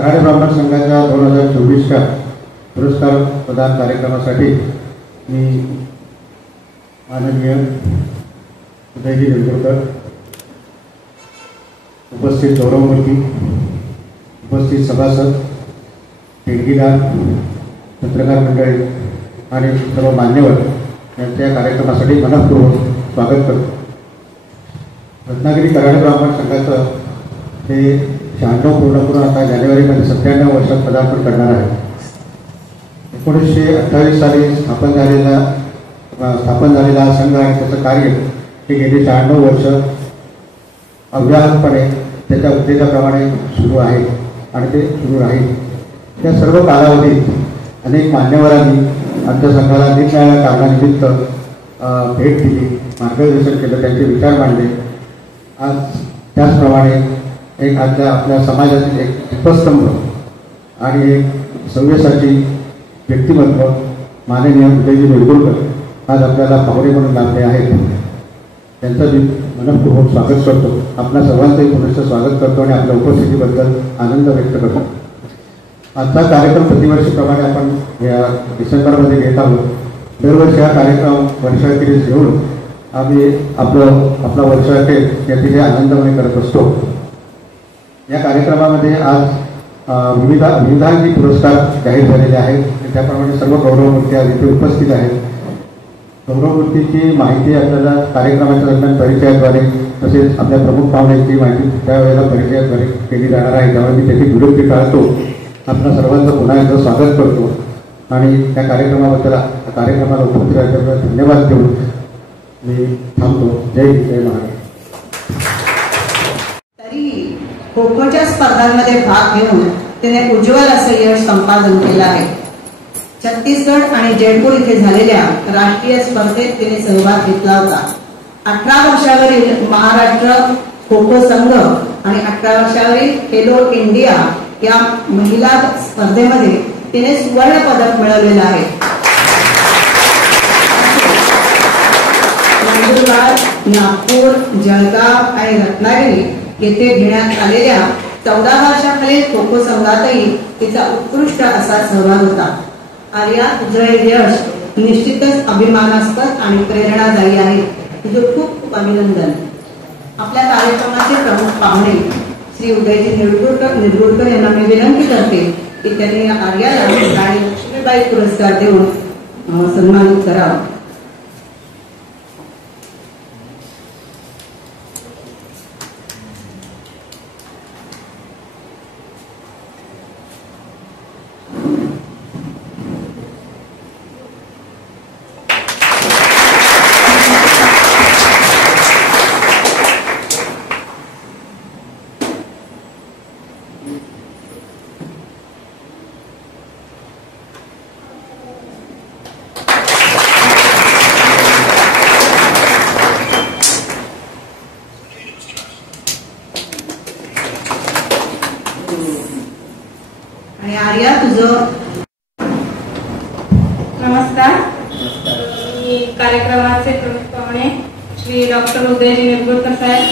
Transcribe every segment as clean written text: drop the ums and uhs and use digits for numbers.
कराडे ब्राह्मण संघाच्या 2024च्या पुरस्कार प्रदान कार्यक्रमासाठी मी माननीय उदयजी निलगुरकर, उपस्थित गौरवमूर्ती, उपस्थित सभासद, देणगीदार, पत्रकार मंडळी आणि सर्व मान्यवर यांच्या कार्यक्रमासाठी मनःपूर्वक स्वागत करतो. रत्नागिरी कराडे ब्राह्मण संघाचं हे 96 पूर्ण करून आता जानेवारीमध्ये 97 वर्षात पदार्पण करणार आहे. 1928 साली स्थापन झालेला संघ आणि त्याचं कार्य हे गेली 96 वर्ष अव्याहतपणे त्याच्या उद्देशाप्रमाणे सुरू आहे आणि ते सुरू राहील. त्या सर्व कालावधीत अनेक मान्यवरांनी आमच्या संघाला निरनिराळ्या कारणानिमित्त भेट दिली, मार्गदर्शन केलं, त्यांचे विचार मांडले. आज त्याचप्रमाणे एक आपल्या समाजातील एक दीपस्तंभ आणि एक सव्यसाची व्यक्तिमत्व माननीय उदयजी निलगुरकर आज आपल्याला पाहुणे म्हणून लाभले आहेत. त्यांचं मी मनःपूर्वक स्वागत करतो. आपल्या सर्वांचंही पुनश्च स्वागत करतो आणि आपल्या उपस्थितीबद्दल आनंद व्यक्त करतो. आजचा कार्यक्रम प्रतिवर्षीप्रमाणे आपण या डिसेंबरमध्ये घेत आहोत. दरवर्षी हा कार्यक्रम वर्षाखेरीस घेऊन आम्ही आपला वर्षाखेर अतिशय आनंदमय करत असतो. या कार्यक्रमामध्ये आज विविधांगी पुरस्कार जाहीर झालेले आहेत. त्याप्रमाणे सर्व गौरवमूर्ती आज इथे उपस्थित आहेत. गौरवमूर्तीची माहिती आपल्याला कार्यक्रमाच्या दरम्यान परिचयाद्वारे तसेच आपल्या प्रमुख पाहुण्यांची माहिती त्यावेळेला परिचयाद्वारे केली जाणार आहे. त्यामुळे मी त्याची विलंब टाळतो. आपल्या सर्वांचं पुन्हा एकदा स्वागत करतो आणि त्या कार्यक्रमाला उपस्थित राहिल्याबद्दल धन्यवाद देऊन मी थांबतो. जय महाराज. तरीही खो खोच्या स्पर्धांमध्ये भाग घेऊन तिने उज्ज्वल असं यश संपादन केलं आहे. छत्तीसगड आणि जयपूर इथे झालेल्या राष्ट्रीय स्पर्धेत तिने सहभाग घेतला होता. 18 वर्षावरील महाराष्ट्र खो खो संघ आणि 18 वर्षावरील खेलो इंडिया या महिला स्पर्धेमध्ये तिने सुवर्ण पदक मिळवलेलं आहे. नंदुरबार, नागपूर, जळगाव आणि रत्नागिरी येथे घेण्यात आलेल्या 14 वर्षाखालील खो खो संघातही तिचा उत्कृष्ट असा सहभाग होता. आर्या, तुझं हे यश निश्चितच अभिमानास्पद आणि प्रेरणादायी आहे. तुझं खूप खूप अभिनंदन. आपल्या कार्यक्रमाचे प्रमुख पाहुणे श्री उदयजी निलगुरकर यांना मी विनंती करते की त्यांनी आर्याला राणी लक्ष्मीबाई पुरस्कार देऊन सन्मानित करावं. आर्या, तुझं. नमस्कार. मी कार्यक्रमाचे प्रमुख पाहुणे श्री डॉक्टर उदयजी निलगुरकर साहेब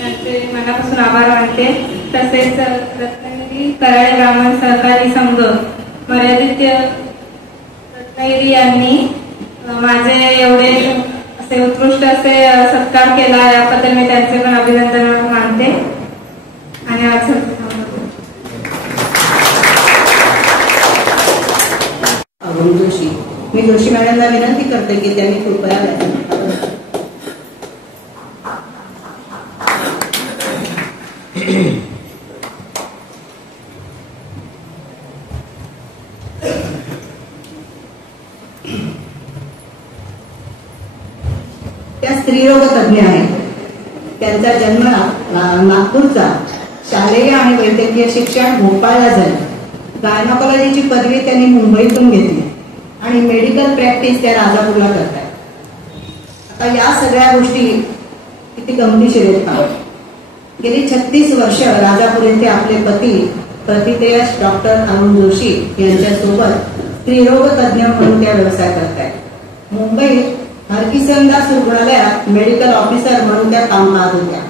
यांचे मनापासून आभार मानते. तसेच रत्नागिरी कराडे ब्राह्मण सहकारी संघ मर्यादित रत्नागिरी यांनी माझे एवढे असे उत्कृष्ट असे सत्कार केला, याबद्दल मी त्यांचे पण अभिनंदन मानते. आणि आज जोशी, मी जोशी मॅडमला विनंती करते की त्यांनी कृपया त्या स्त्रीरोग तज्ञ आहेत. त्यांचा जन्म नागपूरचा. शालेय आणि वैद्यकीय शिक्षण भोपाळला झाले. गायनॉकॉलॉजीची पदवी त्यांनी मुंबईतून घेतली आणि मेडिकल प्रॅक्टिस त्या राजापूरला करतात. आता या सगळ्या गोष्टी किती गमतीशीर आहेत. गेली 36 वर्ष राजापूर येथे आपले पती प्रतिथयश डॉक्टर अरुण जोशी यांच्यासोबत स्त्रीरोग तज्ञ म्हणून त्या व्यवसाय करतात. मुंबईत हरकिशनदास रुग्णालयात मेडिकल ऑफिसर म्हणून त्या काम पाहत होत्या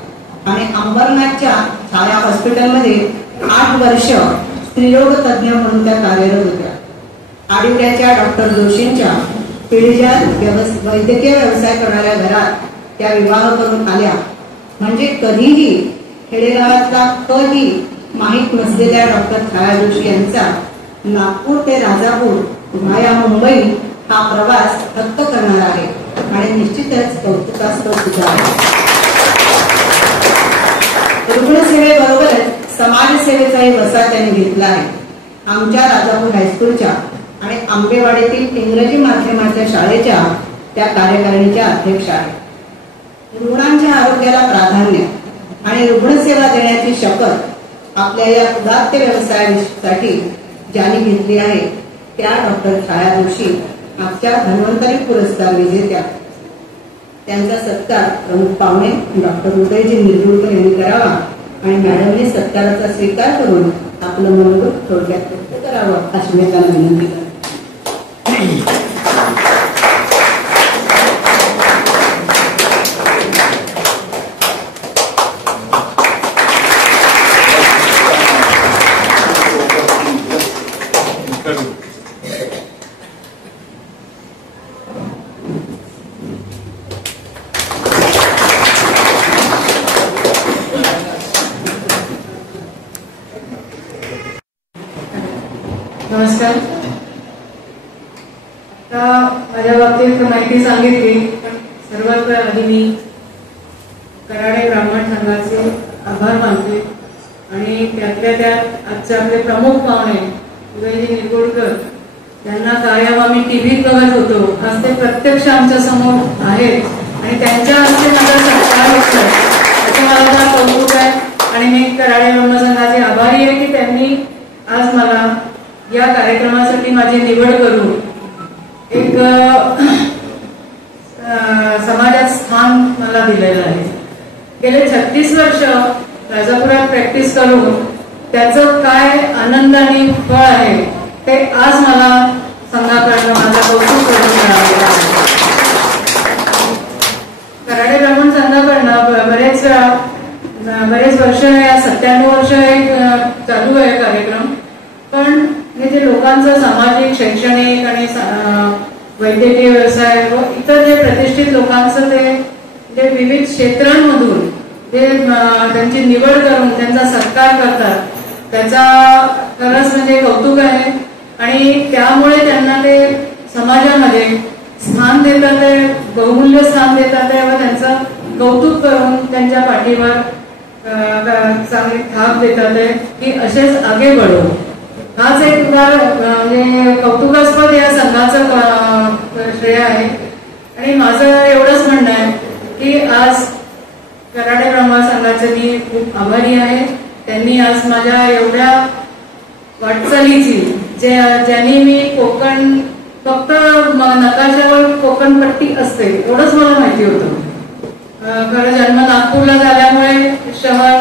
आणि अंबरनाथच्या छाया हॉस्पिटलमध्ये 8 वर्ष स्त्रीरोग तज्ज्ञ म्हणून त्या कार्यरत होत्या. आडिवऱ्याच्या डॉक्टर जोशींच्या पिढीजात वैद्यकीय व्यवसाय करणाऱ्या घरात त्या विवाह करून आल्या. म्हणजे कधीही खेडेगावातला कधी माहीत नसलेल्या डॉक्टर छाया जोशी यांचा नागपूर ते राजापूर व्हाया मुंबई हा प्रवास थक्क करणार आहे आणि निश्चितच कौतुकास्पद सुद्धा आहे. रुग्णसेवेबरोबरच समाजसेवेचाही वसा त्यांनी घेतला आहे. आमच्या राजापूर हायस्कूलच्या आणि आंबेवाडीतील इंग्रजी माध्यमाच्या शाळेच्या त्या कार्यकारिणीच्या अध्यक्ष आहेत. रुग्णांच्या आरोग्याला प्राधान्य आणि रुग्णसेवा देण्याची शपथ आपल्या या उदात्त व्यवसायासाठी ज्यांनी घेतली आहे त्या डॉक्टर छाया जोशी आजच्या धन्वंतरी पुरस्कार विजेत्या. त्यांचा सत्कार प्रमुख पाहुणे डॉक्टर उदयजी निरगुडकर यांनी करावा आणि मॅडमने सत्काराचा स्वीकार करून आपलं मनोगत थोडक्यात व्यक्त करावं अशी मी त्यांना विनंती करते. नमस्कार. आता माझ्या बाबतीत माहिती सांगितली, पण सर्वात आधी मी कराडे ब्राह्मण संघाचे आभार मानते आणि त्यातल्या त्यात आजचे आपले प्रमुख पाहुणे उदयजी निरगुडकर त्यांना कायम आम्ही टीव्हीत बघत होतो, आज ते प्रत्यक्ष आमच्या समोर आहेत आणि त्यांच्या हस्ते माझा सत्कार होतोय त्याचे मला फार कौतुक आहे. आणि मी कराडे ब्राह्मण संघाचे आभारी आहे की त्यांनी आज मला या कार्यक्रमासाठी माझी निवड करून एक समाजात स्थान मला दिलेलं आहे. गेले 36 वर्ष राजापुरात प्रॅक्टिस करून त्याचं काय आनंद आणि फळ आहे ते आज मला संघाकडनं माझं कौतुक करून मिळालेलं आहे. कराडे ब्राह्मण संघाकडनं बरेच वर्ष या 97 वर्ष एक चालू आहे कार्यक्रम, पण जे लोकांचं सामाजिक शैक्षणिक आणि वैद्यकीय व्यवसाय व इतर जे प्रतिष्ठित लोकांचं ते जे विविध क्षेत्रांमधून जे त्यांची निवड करून त्यांचा सत्कार करतात त्याचा खरंच म्हणजे कौतुक आहे. आणि त्यामुळे त्यांना ते समाजामध्ये स्थान देतात आहे, बहुमूल्य स्थान देतात आहे व त्यांचं कौतुक करून त्यांच्या पाठीवर चांगली थाप देतात आहे की असेच आगे बढो. हाच एक म्हणजे कौतुकास्पद या संघाचं श्रेय आहे. आणि माझं एवढंच म्हणणं आहे की आज कराडे ब्राह्मण संघाचे मी खूप आभारी आहे. त्यांनी आज माझ्या एवढ्या वाटचालीची ज्यांनी मी कोकण फक्त नकाशावर कोकणपट्टी असते एवढंच मला माहिती होतं. खरं जन्म नागपूरला झाल्यामुळे शहर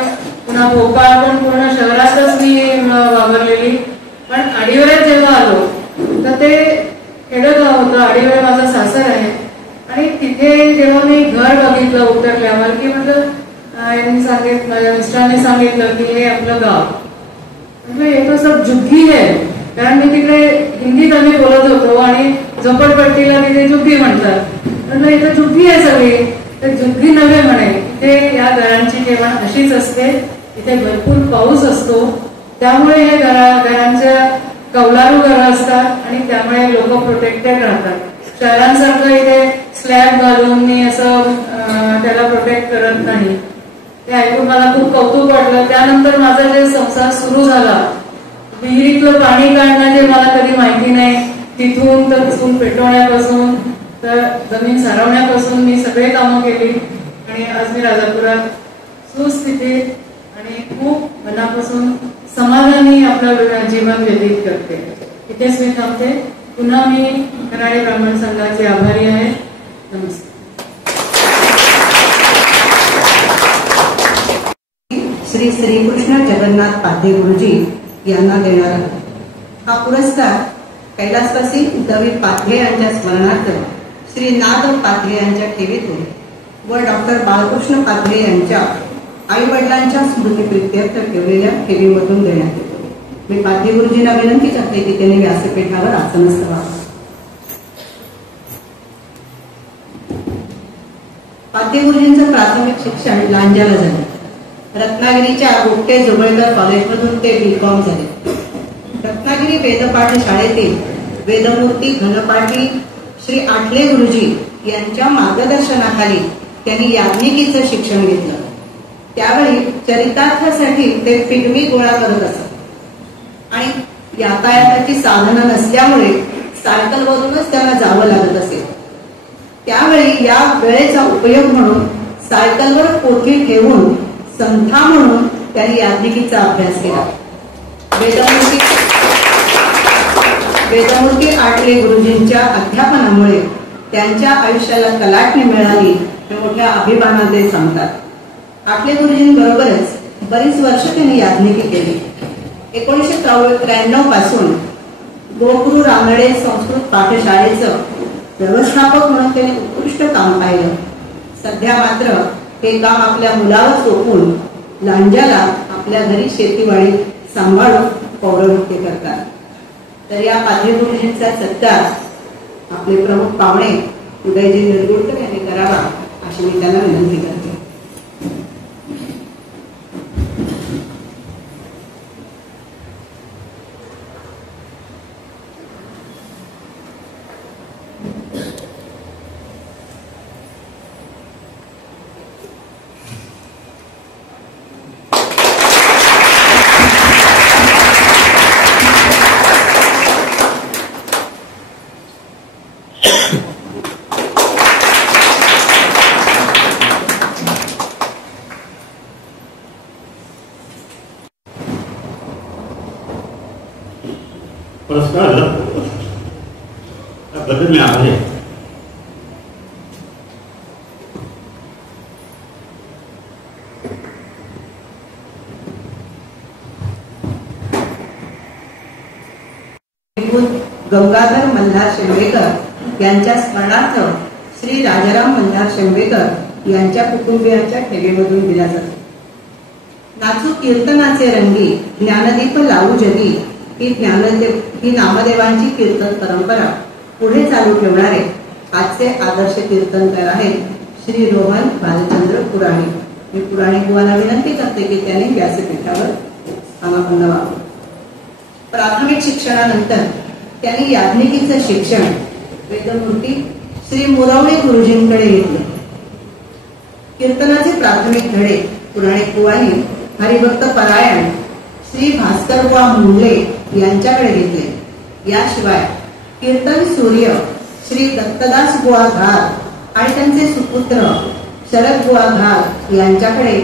पुन्हा भोपाळ पण पूर्ण शहरातच मी वावरलेली, पण आडिवऱ्यात जेव्हा आलो तर ते खेडेगाव होतं. आडिवरे माझा सासर आहे आणि तिथे जेव्हा मी घर बघितलं उतरल्यावर की यांनी सांगितलं, माझ्या मिस्टरांनी सांगितलं की हे आपलं गाव. म्हटलं हे तर सब जुग्गी आहे, कारण मी तिकडे हिंदीत आम्ही बोलत होतो आणि झोपडपट्टीला तिथे जुग्गी म्हणतात. म्हटलं इथं जुग्गी आहे सगळी, तर जुग्गी नव्हे म्हणे. इथे या घरांची ठेवण अशीच असते, इथे भरपूर पाऊस असतो, त्यामुळे हे घरांच्या कौलारू घरं असतात आणि त्यामुळे लोक प्रोटेक्टेड राहतात. शहरांसारखं इथे स्लॅब घालून मी असं त्याला प्रोटेक्ट करत नाही. ते ऐकून मला खूप कौतुक वाटलं. त्यानंतर माझा जे संसार सुरू झाला, विहिरीतलं पाणी काढणं जे मला कधी माहिती नाही, तिथून तर चूल पेटवण्यापासून तर जमीन सारवण्यापासून मी सगळे कामं केली आणि आज मी राजापुरात सुस्थितीत आणि खूप मनापासून समाधानी आपलं जीवन व्यतीत करते. इथेच मी थांबते. पुन्हा मी कराडे ब्राह्मण संघाचे आभारी आहे. नमस्कार. श्री श्रीकृष्ण जगन्नाथ पाध्ये गुरुजी यांना देणार आहे. हा पुरस्कार कैलासवासी उद्धवी पाध्ये यांच्या स्मरणार्थ श्री नाद पाध्ये यांच्या ठेवीतून व डॉक्टर बाळकृष्ण पाध्ये यांच्या आई वडिलांच्या स्मृतीप्रित्यर्थ ठेवलेल्या ठेवीमधून देण्यात येतो. मी पाध्ये गुरुजींना विनंती करते की त्यांनी व्यासपीठावर आसनस्थ व्हावं. पाध्ये गुरुजींचं प्राथमिक शिक्षण लांजाला झालं. रत्नागिरीच्या गोपटे जोगळेकर कॉलेजमधून ते B.Com झाले. रत्नागिरी वेदपाठ शाळेतील वेदमूर्ती घनपाठी श्री आठले गुरुजी यांच्या मार्गदर्शनाखाली त्यांनी याज्ञिकीचं शिक्षण घेतलं. त्यावेळी चरितार्थासाठी ते फिल्मी गोळा करत असत आणि यातायाताची साधनं नसल्यामुळे सायकलवरूनच त्यांना जावं लागत असे. त्यावेळी या वेळेचा उपयोग म्हणून सायकलवर पोथी ठेवून संथा म्हणून त्यांनी याज्ञिकीचा अभ्यास केला. वेदमूर्ती आठले गुरुजींच्या अध्यापनामुळे त्यांच्या आयुष्याला कलाटणी मिळाली हे मोठ्या अभिमानाने सांगतात. आठले गुरुजींबरोबरच बरीच वर्ष त्यांनी याज्ञिकी केली. 1993 पासून गोकुरू रामडे संस्कृत पाठशाळेचं व्यवस्थापक म्हणून त्यांनी उत्कृष्ट काम पाहिलं. सध्या मात्र हे काम आपल्या मुलावर सोपवून लांजाला आपल्या घरी शेतीवाडी सांभाळून पौरोहित्य करतात. तर या पाध्ये गुरुजींचा सत्कार आपले प्रमुख पाहुणे उदयजी निरगुडकर यांनी करावा अशी मी त्यांना विनंती करते. पुरस्कार बदल में आभारी आहे. गंगाधर मल्हार शेंबेकर यांच्या स्मरणार्थ श्री राजाराम मल्हार शेंबेकर यांच्या कुटुंबियांच्या ठेवीमधून दिला जातो. नाचू कीर्तनाचे रंगी ज्ञानदीप लावू जगी ही नामदेवांची कीर्तन परंपरा पुढे चालू ठेवणारे आजचे आदर्श कीर्तनकार आहेत श्री रोहन भालचंद्र पुराणे. मी पुराणे बुवांना विनंती करते की त्यांनी व्यासपीठावर स्थानापन्न व्हावं. प्राथमिक शिक्षणानंतर त्यांनी याज्ञिकीचं शिक्षण वेदमूर्ती श्री मुरवणे गुरुजींकडे घेतले. कीर्तनाचे प्राथमिक धडे पुराणे बुवांनी हरिभक्त परायण श्री भास्कर बुवा मुंडले यांच्याकडे घेतले. याशिवाय कीर्तन सूर्य श्री दत्तदास बुवा घार आणि त्यांचे सुपुत्र शरद बुवा घार यांच्याकडे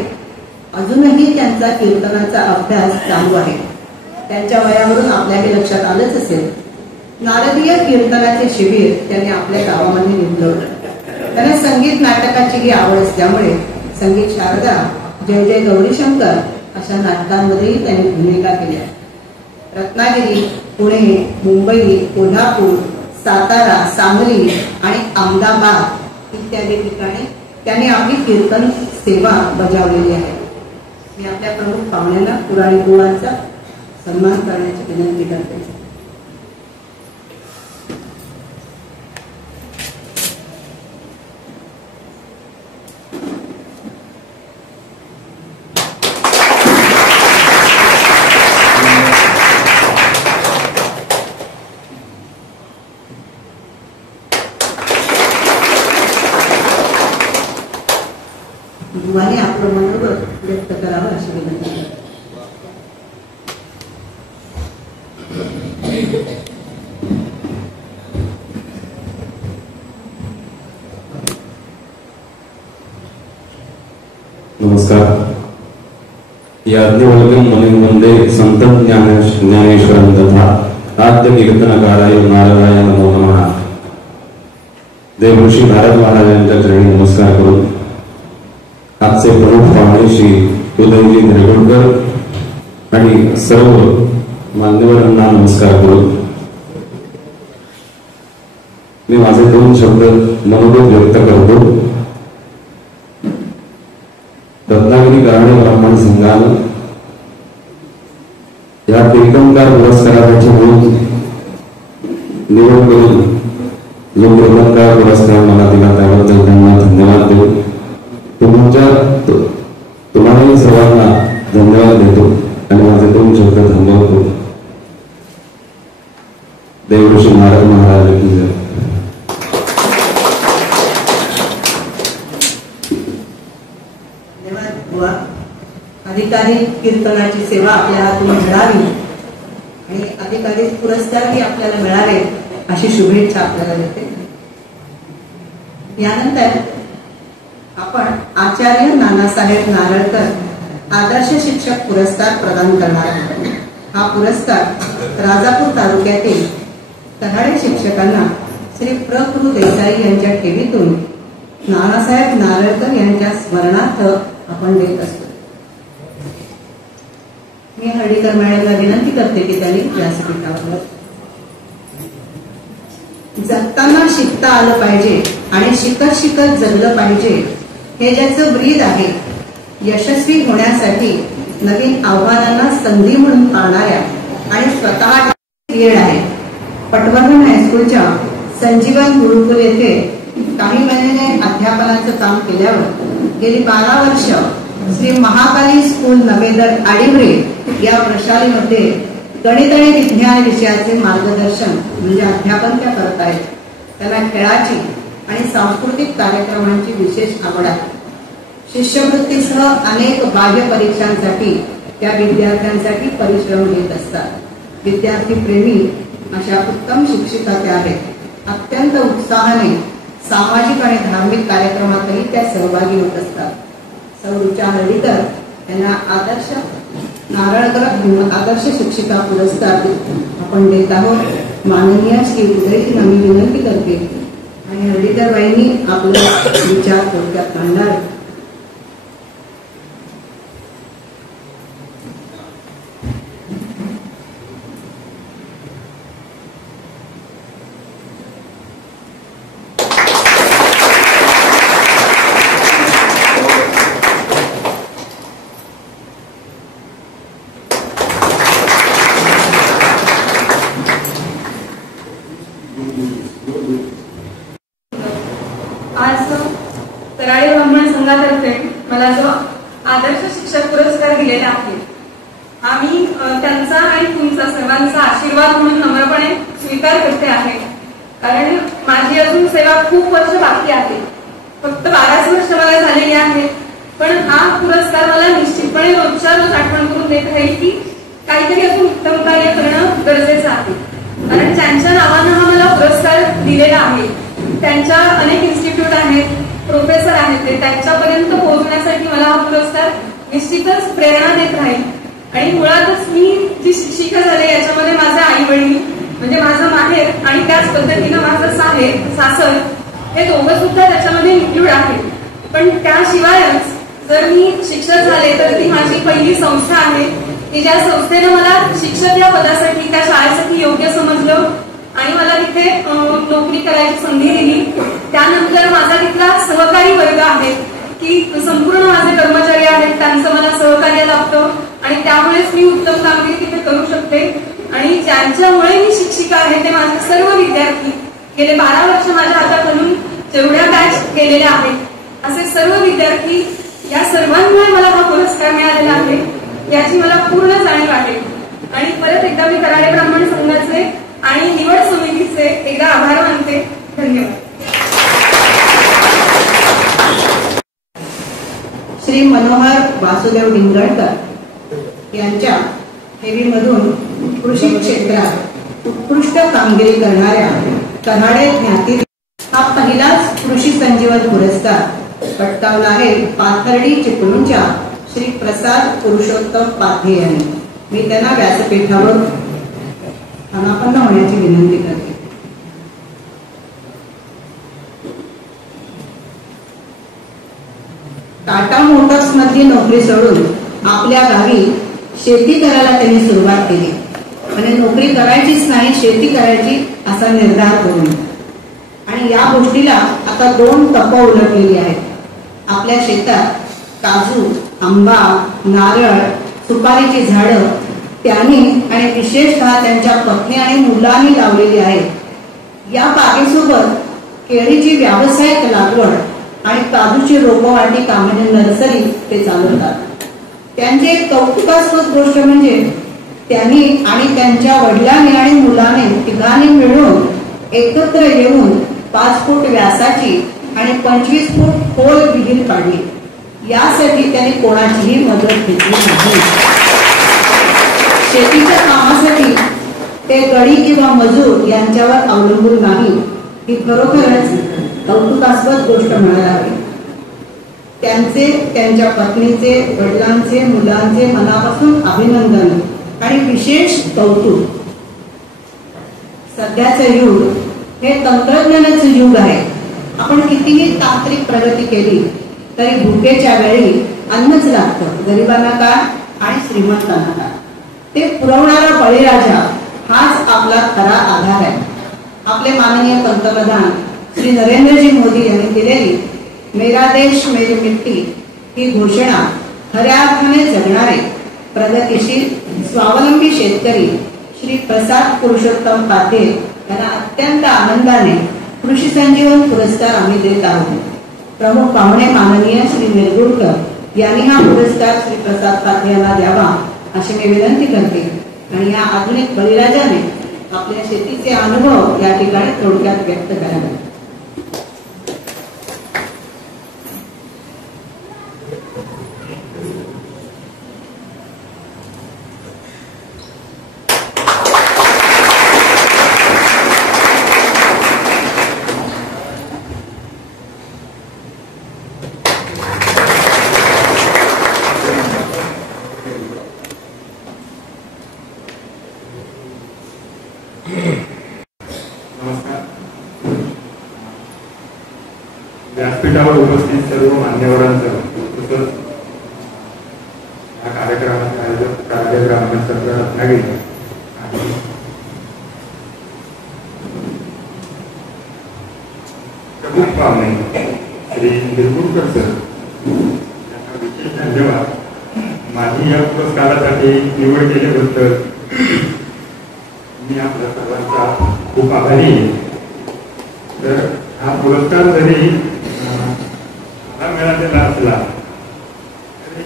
अजूनही त्यांचा कीर्तनाचा अभ्यास चालू आहे. त्यांच्या वयावरून आपल्याही लक्षात आलंच असेल. नारदीय कीर्तनाचे शिबिर त्यांनी आपल्या गावामध्ये निवडलं. त्यांना संगीत नाटकाचीही आवड असल्यामुळे संगीत शारदा, जय जय गौरीशंकर अशा नाटकांमध्येही त्यांनी भूमिका केल्या. रत्नागिरी, पुणे, मुंबई, कोल्हापूर, सातारा, सांगली आणि अहमदाबाद इत्यादी ठिकाणी त्यांनी आपली कीर्तन सेवा बजावलेली आहे. मी आपल्या प्रमुख पाहुण्यांना पुराणे बुवांचा सन्मान करण्याची विनंती करते. बुवाने आपलं मनोगत व्यक्त करावं अशी विनंती करते. नमस्कार. याज्ञवल्क्यं मुनिं वन्दे संत ज्ञानेश्वरं तथा आद्य कीर्तनकाराय नारदाय नमो नमः. देवऋषी भारत महाराजांच्या चरणी नमस्कार करून आजचे प्रमुख पाहुणे श्री उदयजी निरगुडकर आणि सर्व मान्यवरांना नमस्कार करून मी माझे 2 शब्द मनोगत व्यक्त करतो. रत्नागिरी कराडे ब्राह्मण संघानं या कीर्तनकार पुरस्काराची निवड करून जो कीर्तनकार पुरस्कार मला दिला त्याबद्दल त्यांना धन्यवाद देऊ. तुम्हालाही सर्वांना धन्यवाद देतो आणि माझे 2 शब्द थांबवतो. देवऋषी नारद महाराज की जय. धन्यवाद बुवा. अधिकाधिक कीर्तनाची सेवा आपल्या हातून घडावी आणि अधिकाधिक पुरस्कारही आपल्याला मिळावे अशी शुभेच्छा आपल्याला देते. यानंतर आपण आचार्य नानासाहेब नारळकर आदर्श शिक्षक पुरस्कार प्रदान करणार आहोत. हा पुरस्कार राजापूर तालुक्यातील कऱ्हाडे शिक्षकांना श्री प्रभू देसाई यांच्या ठेवीतून नानासाहेब नारळकर यांच्या स्मरणार्थ आपण देत असतो. मी हळदीकर मॅडमला विनंती करते की त्यांनी व्यासपीठावर जगताना शिकता आलं पाहिजे आणि शिकत शिकत जगलं पाहिजे हे ज्याचं ब्रीद आहे. यशस्वी होण्यासाठी नवीन आव्हानांना संधी म्हणून पाहणाऱ्या आणि स्वतः क्रिएट आहे. पटवर्धन हायस्कूलच्या संजीवन गुरुकुल येथे काही महिने अध्यापनाचं काम केल्यावर गेली 12 वर्ष श्री महाकाली स्कूल नवेदर आडिवरे या प्रशालेमध्ये गणित आणि विज्ञान विषयाचे मार्गदर्शन म्हणजे अध्यापन त्या करत आहेत. त्यांना खेळाची आणि सांस्कृतिक कार्यक्रमांची विशेष आवड आहे. शिष्यवृत्तीसह अनेक बाह्य परीक्षांसाठी त्या विद्यार्थ्यांसाठी परिश्रम घेत असतात. विद्यार्थी प्रेमी अशा उत्तम शिक्षिका त्या आहेत. अत्यंत उत्साहाने सामाजिक आणि धार्मिक कार्यक्रमातही त्या सहभागी होत असतात. सौ ऋचा हळदीकर यांना आदर्श शिक्षिका पुरस्कार आपण देत आहोत. माननीय श्री उदयजी मी विनंती करते आणि हळदीकर बाईंनी आपला विचार थोडक्यात मांडणार. आज कराडे ब्राह्मण संघातर्फे मला जो आदर्श शिक्षक पुरस्कार दिलेला आहे हा मी त्यांचा आणि तुमचा सर्वांचा आशीर्वाद म्हणून नम्रपणे स्वीकार करते आहे. कारण माझी अजून सेवा खूप वर्ष बाकी आहे. फक्त 12 वर्ष मला झालेली आहे. पण हा पुरस्कार मला निश्चितपणे रोजच्या रोज आठवण करून देत राहील की काहीतरी अजून उत्तम कार्य करणं गरजेचं आहे. कारण ज्यांच्या नावानं हा मला पुरस्कार दिलेला आहे त्यांच्या अनेक इन्स्टिट्यूट आहेत, प्रोफेसर आहेत, ते त्यांच्यापर्यंत पोहोचण्यासाठी मला हा पुरस्कार निश्चितच प्रेरणा देत राहील. आणि मुळातच मी जी शिक्षिका झाले याच्यामध्ये माझे आई वडील म्हणजे माझं माहेर आणि त्याच पद्धतीनं माझं सासर हे दोघं सुद्धा त्याच्यामध्ये इन्क्लूड आहेत. पण त्याशिवायच जर मी शिक्षक झाले तर ती माझी पहिली संस्था आहे की ज्या संस्थेनं मला शिक्षक या पदासाठी त्या शाळेसाठी योग्य समजलं आणि मला तिथे नोकरी करायची संधी दिली. त्यानंतर माझा तिथला सहकारी वर्ग आहे की संपूर्ण माझे कर्मचारी आहेत, त्यांचं मला सहकार्य लाभतं आणि त्यामुळेच मी उत्तम कामगिरी तिथे करू शकते. आणि ज्यांच्यामुळे मी शिक्षिका आहे ते माझे सर्व विद्यार्थी गेले 12 वर्ष माझ्या हाताखालून जेवढ्या बॅच गेलेल्या आहेत असे सर्व विद्यार्थी या सर्वांमुळे मला हा पुरस्कार मिळालेला आहे याची मला पूर्ण जाणीव आहे. आणि परत एकदा मी कराडे ब्राह्मण संघाचे आणि निवड समितीचे एकदा आभार मानते. धन्यवाद. श्री मनोहर वासुदेव डिंगळकर यांच्या ठेवीमधून कृषी क्षेत्रात उत्कृष्ट कामगिरी करणाऱ्या कऱ्हाडे ज्ञाती हा पहिलाच कृषी संजीवन पुरस्कार पटकावला आहे पाथर्डी चिपळूणच्या श्री प्रसाद पुरुषोत्तम पाध्ये यांनी. मी त्यांना व्यासपीठावर स्थानापन्न होण्याची विनंती करते. टाटा मोटर्स मध्ये नोकरी सोडून आपल्या गावी शेती करायला त्यांनी सुरुवात केली आणि नोकरी करायचीच नाही शेती करायची असा निर्धार करून. आणि या गोष्टीला आता 2 तप उलटलेली आहेत. आपल्या शेतात काजू, आंबा, नारळ, सुपारीची झाडं त्यांनी आणि विशेषतः त्यांच्या पत्नी आणि मुलांनी लावलेली आहे. या बागेसोबत केळीची व्यावसायिक लागवड आणि काजूची रोपवाटिका म्हणजे नर्सरी ते चालवतात. त्यांची एक कौतुकास्पद गोष्ट म्हणजे त्यांनी आणि त्यांच्या वडिलांनी आणि मुलाने तिघांनी मिळून एकत्र येऊन 5 फूट व्यासाची आणि 25 फूट खोल विहीर काढली. यासाठी त्यांनी कोणाचीही मदत घेतली नाही. शेतीच्या कामासाठी ते गडी किंवा मजूर यांच्यावर अवलंबून नाही. ही खरोखरच कौतुकास्पद गोष्ट म्हणायला हवी. त्यांचे, त्यांच्या पत्नीचे, वडिलांचे, मुलांचे मनापासून अभिनंदन आणि विशेष कौतुक. सध्याचे युग हे तंत्रज्ञानाचे युग आहे. आपण कितीही तांत्रिक प्रगती केली तरी भुकेच्या वेळी अन्नच लागतं, गरिबांना काय आणि श्रीमंतांना काय. ते पुरवणारा बळीराजा हाच आपला खरा आधार आहे. आपले माननीय पंतप्रधान श्री नरेंद्रजी मोदी यांनी दिलेली मेरा देश मेरी मिट्टी ही घोषणा खऱ्या अर्थाने जगणारे प्रगतिशील स्वावलंबी शेतकरी श्री प्रसाद पुरुषोत्तम पाटील यांना अत्यंत आनंदाने कृषी संजीवन पुरस्कार आम्ही देत आहोत. प्रमुख पाहुणे माननीय श्री निरगुडकर यांनी हा पुरस्कार श्री प्रसाद पाटील यांना द्यावा अशी मी विनंती करते. आणि या आधुनिक बळीराजाने आपल्या शेतीचे अनुभव या ठिकाणी थोडक्यात व्यक्त करावे. नमस्कार. व्यासपीठावर उपस्थित सर्व मान्यवरांचं तसंच या कार्यक्रमाचे आयोजक कार्यक्रम रत्नागिरी आणि प्रमुख पाहुणे श्री निरगुडकर सर यांना विशेष धन्यवाद. माझी या पुरस्कारासाठी निवड केल्याबद्दल मी आपल्या सर्वांचा खूप आभारी आहे. तर हा पुरस्कार जरी मला मिळालेला असला तरी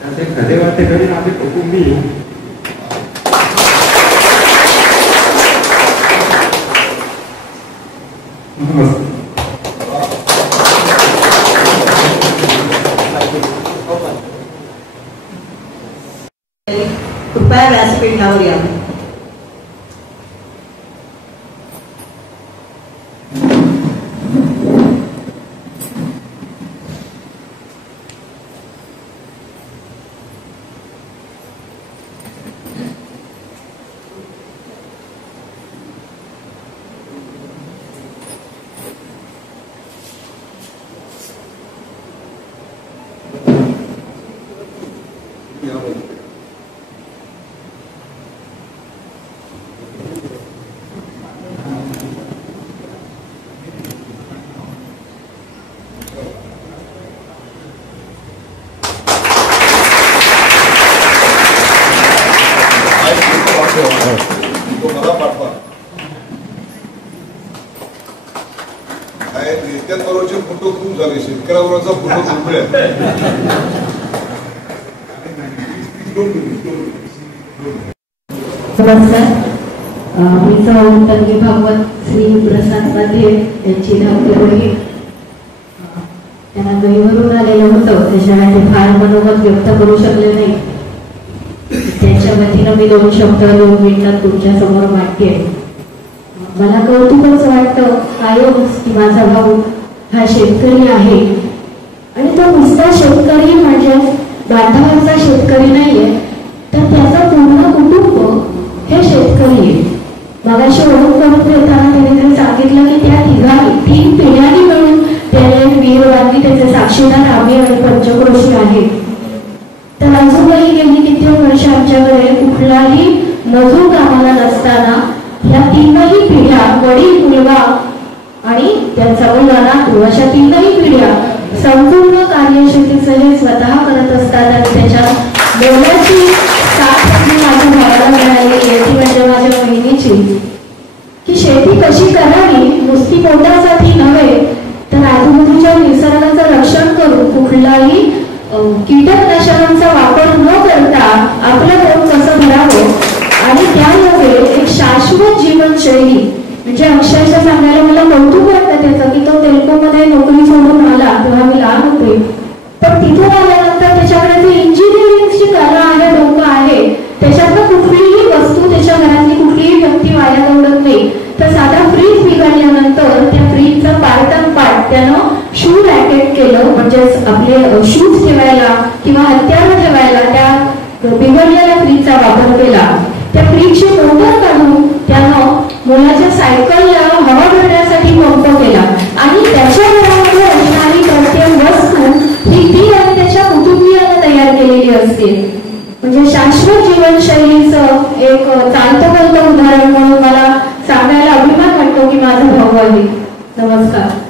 त्याचे खरे वाटेकरी माझे कुटुंबी नमस्कार. कृपया व्यासपीठावर यावे. नेत्यांबरोबरचे फोटो खूप झाले, शेतकऱ्याबरोबरचा फोटो थांबल्या. नमस्कार. मी सौ तन्वी भागवत श्री प्रसाद पाटील यांची धाकटी बहीण. त्यांना गहीवरून आलेलं होतं, त्याच्यामुळे ते फार मनोगत व्यक्त करू शकले नाही. त्यांच्या वतीनं मी 2 शब्द 2 मिनिटात तुमच्या समोर मांडते. मला कौतुकच वाटतं कायमच की माझा भाऊ हा शेतकरी आहे आणि तो नुसता शेतकरी म्हणजे बांधवांचा शेतकरी नाहीये, तर त्याचा पूर्ण कुटुंब हे शेतकरी आहे. मगाशी ओळख करून देताना त्यांनी सांगितलं की त्या 3 पिढ्यांनी मिळून त्याने विहीर बांधली, त्याचे साक्षीदार आम्ही आणि पंचक्रोशी आहे. तर अजूनही गेली कित्येक वर्ष आमच्याकडे कुठलाही मजूर कामाला नसताना ह्या 3ही पिढ्या, वडील, मुलगा आणि त्यांचा मुलगा नातू, अशा 3ही पिढ्या संपूर्ण कार्यशेतीचं हे स्वतः करत असतात आणि त्याच्या बोलायची साथ जी माझ्या भावाला मिळाली याची म्हणजे माझ्या बहिणीची, की शेती कशी करावी नुसती पोटासाठी नव्हे तर आजूबाजूच्या निसर्गाचं रक्षण करून कुठलाही कीटकनाशकांचा वापर न करता आपलं पोट कसं भरावं आणि त्यामध्ये एक शाश्वत जीवनशैली, म्हणजे अक्षरशः सांगायला मला कौतुक वाटतं त्याचं की तो तेलकोमध्ये नोकरी सोडून आला तेव्हा मी लहान होते, पण तिथून आल्यानंतर त्याच्याकडे जे इंजिनिअरिंगची कला आहे, डोकं आहे, त्याच्यातनं कुठलीही वस्तू त्याच्या घरातली कुठलीही व्यक्ती वाया दौडत नाही. तर साधा फ्रीज बिघडल्यानंतर त्या फ्रीजचं पार्ट त्यानं शू रॅकेट केलं, म्हणजे आपले शूज ठेवायला किंवा हत्यार ठेवायला त्या बिघडलेल्या फ्रीजचा वापर केला. त्या फ्रीजची मोटर काढून त्यानं मुलाच्या सायकलला हवा भरण्यासाठी पंप केला आणि त्याच्या घरामध्ये असणारी प्रत्येक वस्तू ही ती आणि त्याच्या कुटुंबियाने तयार केलेली असते. म्हणजे शाश्वत जीवनशैलीचं एक चालतं बोलतं उदाहरण म्हणून मला सांगायला अभिमान वाटतो की माझा भाऊ आहे. नमस्कार.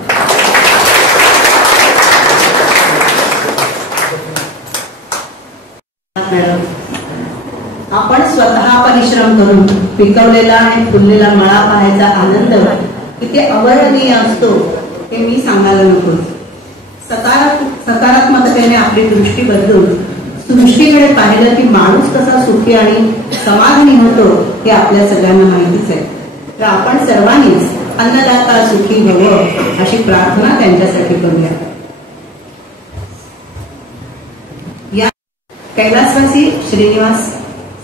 आपण स्वतः परिश्रम करून पिकवलेला आणि फुललेला मळा पाहायचा आनंद किती अवर्णनीय असतो हे मी सांगायला नको. सकारात्मकतेने आपली दृष्टी बदलून सृष्टीकडे पाहिलं की माणूस कसा सुखी आणि समाधानी होतो हे आपल्या सगळ्यांना माहितीच आहे. तर आपण सर्वांनीच अन्नदाता सुखी भव अशी प्रार्थना त्यांच्यासाठी करूया. या कैलासवासी श्रीनिवास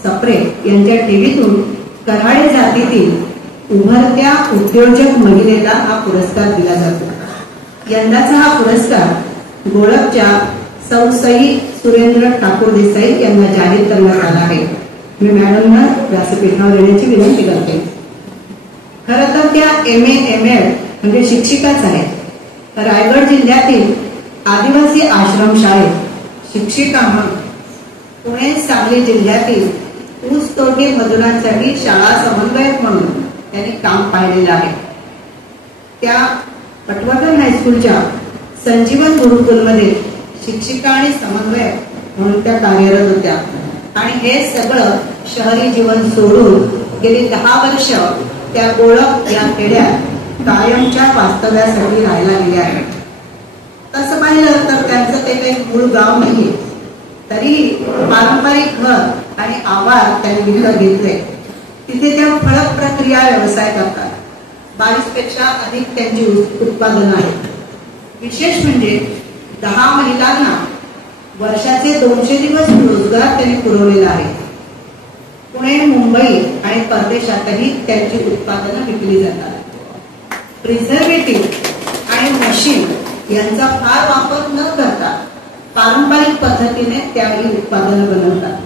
सप्रे यांच्या टीव्हीतून कराडे जातीतील उभरत्या उद्योजक महिलेला हा पुरस्कार दिला जातो. यंदाचा हा पुरस्कार गोळपच्या सौ सई सुरेंद्र ठाकूर देसाई यांना जाहीर करण्यात आला आहे. मी मॅडमना व्यासपीठावर येण्याची विनंती करते. खरं तर त्या MA ML म्हणजे शिक्षिकाच आहेत. रायगड जिल्ह्यातील आदिवासी आश्रमशाळेत शिक्षिका म्हणून, पुणे सांगली जिल्ह्यातील ऊसतोडणी मजुरांसाठी शाळा समन्वयक म्हणून त्यांनी काम पाहिलेलं आहे. त्या पटवर्धन हायस्कूलच्या संजीवन गुरुकुलमध्ये शिक्षिका आणि समन्वयक म्हणून त्या कार्यरत होत्या आणि हे सगळं शहरी जीवन सोडून गेली 10 वर्ष त्या गोळप या खेड्यात कायमच्या वास्तव्यासाठी राहायला गेल्या आहेत. तसं पाहिलं तर त्यांचं ते काही मूळ गाव नाहीये, तरी पारंपरिक घर आणि आवार त्यांनी विकत घेतले. तिथे त्या फळक प्रक्रिया व्यवसाय करतात. 22 पेक्षा अधिक त्यांची उत्पादनं आहेत. विशेष म्हणजे 10 महिलांना वर्षाचे 200 दिवस रोजगार त्यांनी पुरवलेला आहे. पुणे, मुंबई आणि परदेशातही त्यांची उत्पादनं विकली जातात. प्रिझर्वेटिव्ह आणि मशीन यांचा फार वापर न करता पारंपरिक पद्धतीने त्याही उत्पादनं बनवतात.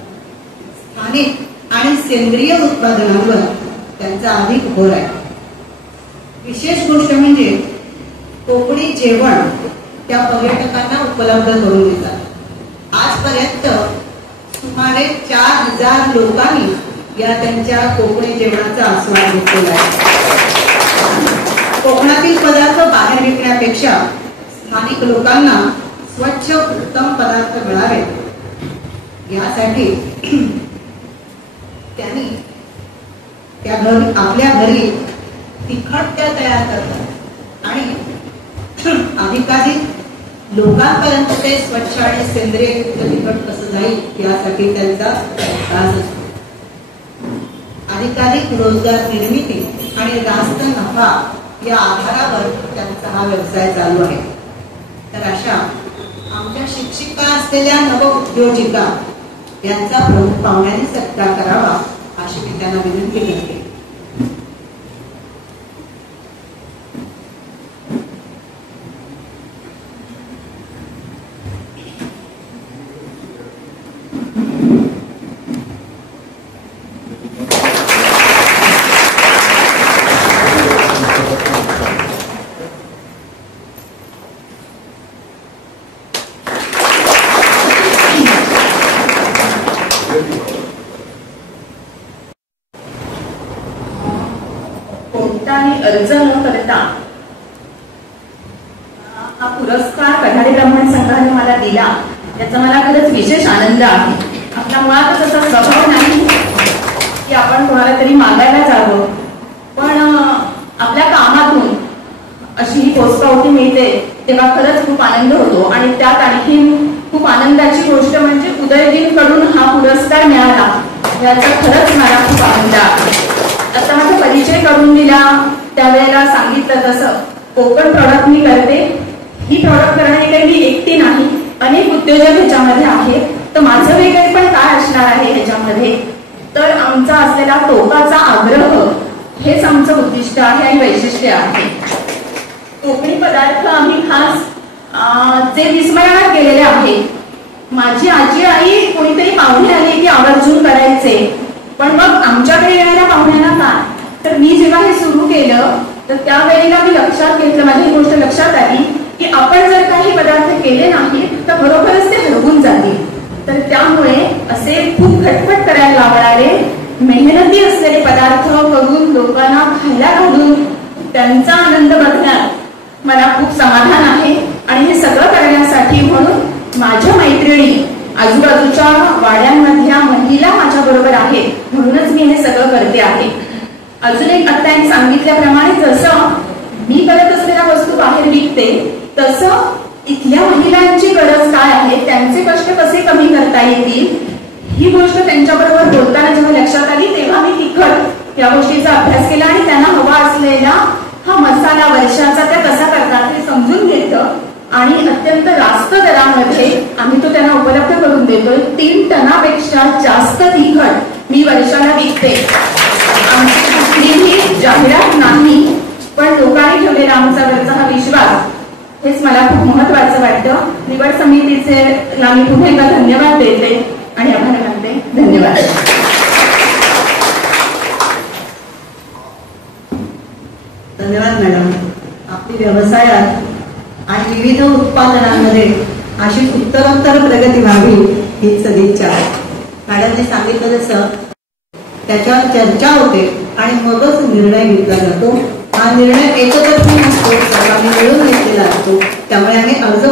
स्थानिक आणि सेंद्रिय उत्पादनांवर त्यांचा अधिक भर आहे. विशेष गोष्ट म्हणजे कोकणी जेवण त्या पर्यटकांना उपलब्ध करून देतात. आजपर्यंत सुमारे 4000 लोकांनी या त्यांच्या कोकणी जेवणाचा आस्वाद घेतलेला आहे. कोकणातील पदार्थ बाहेर विकण्यापेक्षा स्थानिक लोकांना स्वच्छ उत्तम पदार्थ मिळावेत यासाठी त्यांनी त्या घरी आपल्या घरी तिखट त्या तयार करतात आणि अधिकाधिक लोकांपर्यंत ते स्वच्छ आणि सेंद्रिय तिखट कसं जाईल यासाठी त्यांचा त्रास असतो. अधिकाधिक रोजगार निर्मिती आणि रास्त नफा या आधारावर त्यांचा हा व्यवसाय चालू आहे. तर अशा आमच्या शिक्षिका असलेल्या नवउद्योजिका यांचा प्रमुख पाहुण्यांनी सत्कार करावा अशी मी त्यांना विनंती करते. कोणताही अर्ज न करता हा पुरस्कार कठाडे ब्राह्मण संघाने मला दिला, त्याचा मला खरंच विशेष आनंद आहे. आपला मुळातच असा स्वभाव नाही की आपण कोणाला तरी मागायला जावं, पण आपल्या कामातून अशी ही पोचपावती मिळते तेव्हा खरंच खूप आनंद होतो. आणि त्यात आणखीन खूप आनंदाची गोष्ट म्हणजे उदयजींकडून हा पुरस्कार मिळाला याचा खरंच मला खूप आनंद आहे. आता माझा परिचय करून दिला त्यावेळेला सांगितलं तसं कोकण प्रॉडक्ट मी करते. ही प्रॉडक्ट करणारी काही मी एकटी नाही, अनेक उद्योजक ह्याच्यामध्ये आहेत. तर माझं वेगळे पण काय असणार आहे ह्याच्यामध्ये, तर आमचा असलेला टोकाचा आग्रह हेच आमचं उद्दिष्ट आहे आणि वैशिष्ट्य आहे. कोकणी पदार्थ आम्ही खास जे विस्मरणात गेलेले आहे. माझी आजी आई कोणीतरी पाहुणे आले की आवर्जून करायचे, पण मग आमच्याकडे येणाऱ्या पाहुण्यांना काय, तर मी जेव्हा हे सुरू केलं तर त्यावेळेला मी लक्षात घेतलं, माझी ही गोष्ट लक्षात आली की आपण जर काही पदार्थ केले नाही तर बरोबरच ते हरवून जातील. तर त्यामुळे असे खूप खटपट करायला लावणारे मेहनती असलेले पदार्थ करून लोकांना खायला घालून त्यांचा आनंद बघण्यात मला खूप समाधान आहे. आणि हे सगळं करण्यासाठी म्हणून माझ्या मैत्रिणी आजूबाजूच्या वाड्यांमधल्या महिला माझ्या बरोबर आहेत, म्हणूनच मी हे सगळं करते आहे. अजून एक आता सांगितल्याप्रमाणे जसं मी करत असलेल्या वस्तू बाहेर विकते तसं इथल्या महिलांची गरज काय आहे, त्यांचे कष्ट कसे कमी करता येतील ही गोष्ट त्यांच्याबरोबर बोलताना जेव्हा लक्षात आली तेव्हा मी तिखट या गोष्टीचा अभ्यास केला आणि त्यांना हवा असलेला हा मसाला वर्षाचा त्या कसा करतात हे समजून घेतलं आणि अत्यंत रास्त दरामध्ये आम्ही तो त्यांना उपलब्ध करून देतोय. 3 टनापेक्षा जास्त तिखट मी वर्षाला विकते. आमची कुठलीही जाहिरात नाही, पण लोकांनी ठेवलेला आमच्यावरचा हा विश्वास हेच मला खूप महत्वाचं वाटतं. निवड समितीचे मी पुन्हा एकदा धन्यवाद देते आणि आभार मानते. धन्यवाद. धन्यवाद मॅडम. आपली व्यवसायात आणि विविध उत्पादनांमध्ये अशी उत्तरोत्तर प्रगती व्हावी ही सदिच्छा आहे. मॅडमने सांगितलं जसं त्याच्यावर चर्चा होते आणि मगच निर्णय घेतला जातो. हा निर्णय एकतर्फी नसतो, सर्वांनी मिळून घेतलेला असतो. त्यामुळे आम्ही अर्ज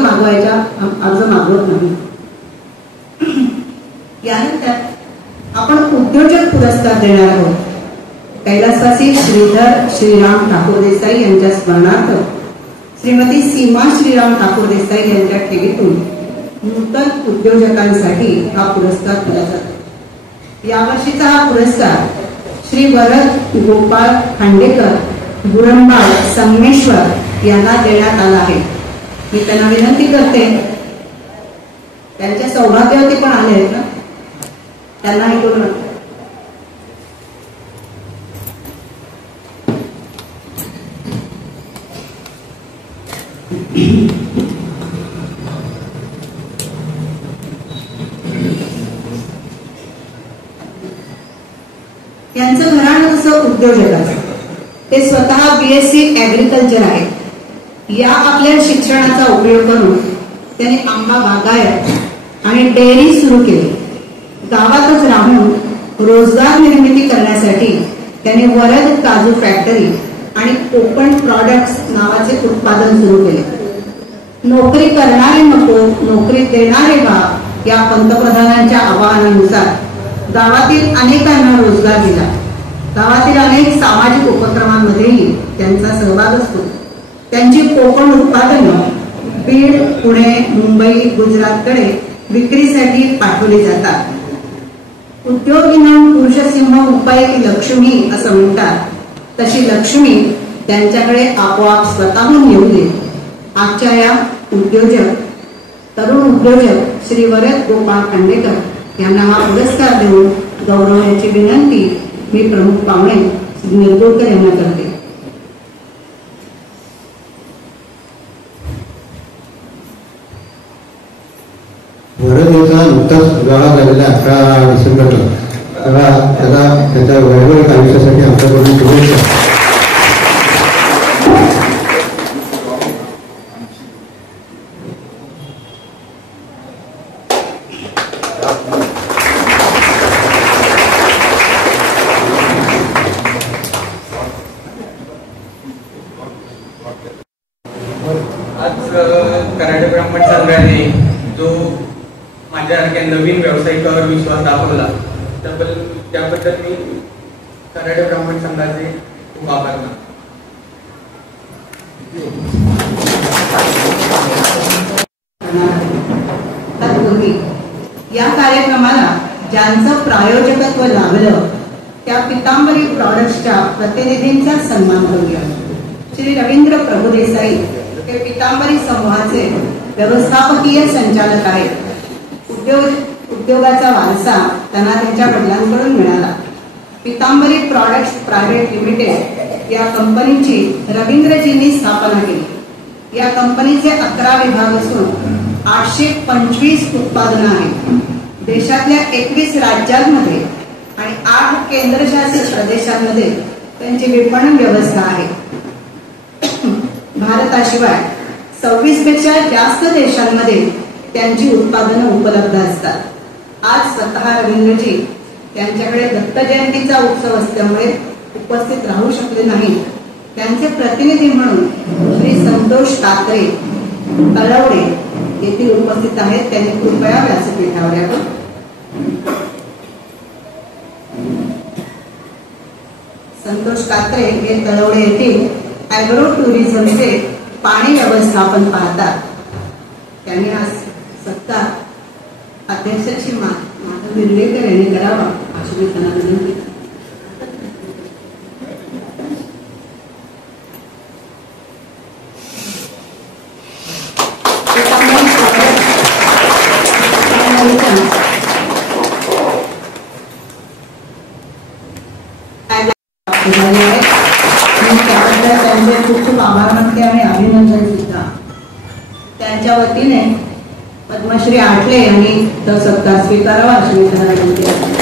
मागवत नाही. यानंतर आपण उद्योजक पुरस्कार देणार आहोत. कैलासवासी श्रीधर श्रीराम ठाकूर देसाई यांच्या स्मरणार्थ श्रीमती सीमा श्रीराम ठाकूर देसाई यांच्या ठेवीतून नूतन उद्योजकांसाठी हा पुरस्कार दिला जातो. यावर्षीचा हा पुरस्कार श्री वरद गोपाळ खांडेकर गुरंबाळ संगमेश्वर यांना देण्यात आला आहे. मी त्यांना विनंती करते, त्यांच्या सौभाग्यवती पण आले आहेत ना, त्यांनाही करून यांचं घराणं कसं उद्योजकाचं. ते स्वतः BSc ऍग्रिकल्चर आहे. या आपल्या शिक्षणाचा उपयोग करून त्यांनी आंबा बागायत आणि डेअरी सुरू केली. गावातच राहून रोजगार निर्मिती करण्यासाठी त्यांनी वरद काजू फॅक्टरी आणि कोकण प्रॉडक्ट्स नावाचे उत्पादन सुरू केले. नोकरी करणारे नको, नोकरी देणारे व्हा या पंतप्रधानांच्या आवाहनानुसार गावातील अनेकांना रोजगार दिला. गावातील अनेक सामाजिक उपक्रमांमध्येही त्यांचा सहभाग असतो. त्यांची कोकण उत्पादनं बीड, पुणे, मुंबई, गुजरातकडे विक्रीसाठी पाठवली जातात. उद्योगिनां पुरुषसिंह उपैकी लक्ष्मी असं म्हणतात, तशी लक्ष्मी त्यांच्याकडे आपोआप स्वतःहून येऊ दे. आजच्या या तरुण उद्योजक श्री वरद गोपाळ खांडेकर यांना हा पुरस्कार देऊन गौरवण्याची विनंती मी प्रमुख पाहुणे श्री निरगुडकर यांना करते. वरद याचा नुकताच उजाळा झालेला 11 डिसेंबरला. त्याला त्याच्या वैवाहिक आयुष्यासाठी आमच्याकडून शुभेच्छा. आज कराटे ब्राह्मण संघाने जो माझ्यासारख्या नवीन व्यावसायिकावर विश्वास दाखवला त्याबद्दल मी कराडे ब्राह्मण संघाचे खूप आभार मानतो. तत्पूर्वी या कार्यक्रमाला ज्यांचं प्रायोजकत्व लाभलं त्या पितांबरी प्रॉडक्ट्सच्या प्रतिनिधींचा सन्मान करूया. श्री रवींद्र प्रभुदेसाई हे पितांबरी समूहाचे व्यवस्थापकीय संचालक आहेत. उद्योगाचा वारसा त्यांना त्यांच्या वडिलांकडून मिळाला. पितांबरी प्रॉडक्ट्स प्रायव्हेट लिमिटेड या कंपनीची रवींद्रजींनी स्थापना केली. या कंपनीचे 11 विभाग असून 825 उत्पादनं आहेत. देशातल्या 21 राज्यांमध्ये आणि 8 केंद्रशासित प्रदेशांमध्ये त्यांची विपणन व्यवस्था आहे. भारताशिवाय 26 पेक्षा जास्त देशांमध्ये त्यांची उत्पादनं उपलब्ध असतात. आज स्वतः रवींद्रजी त्यांच्याकडे दत्त जयंतीचा उत्सव असल्यामुळे उपस्थित राहू शकले नाही. त्यांचे प्रतिनिधी म्हणून श्री संतोष कात्रे तळवडे येथील उपस्थित आहेत. त्यांनी कृपया व्यासपीठावर यावं. संतोष कात्रे हे तळवडे येथील ॲग्रो टुरिझमचे पाणी व्यवस्थापन पाहतात. त्यांनी आज सत्कार अध्यक्ष श्री माधव विर्लेकर यांनी करावा अशी मी त्यांना विनंती करते. त्यांचे खूप खूप आभार मानते आणि अभिनंदन सुद्धा. त्यांच्या वतीने पद्मश्री आठले यांनी तो सत्कार स्वीकारावा अशी मी त्यांना विनंती करते.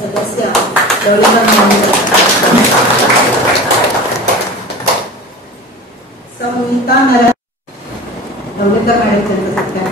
सदस्य संहिता नर दौलेकर मॅडम त्यांचा सत्कार.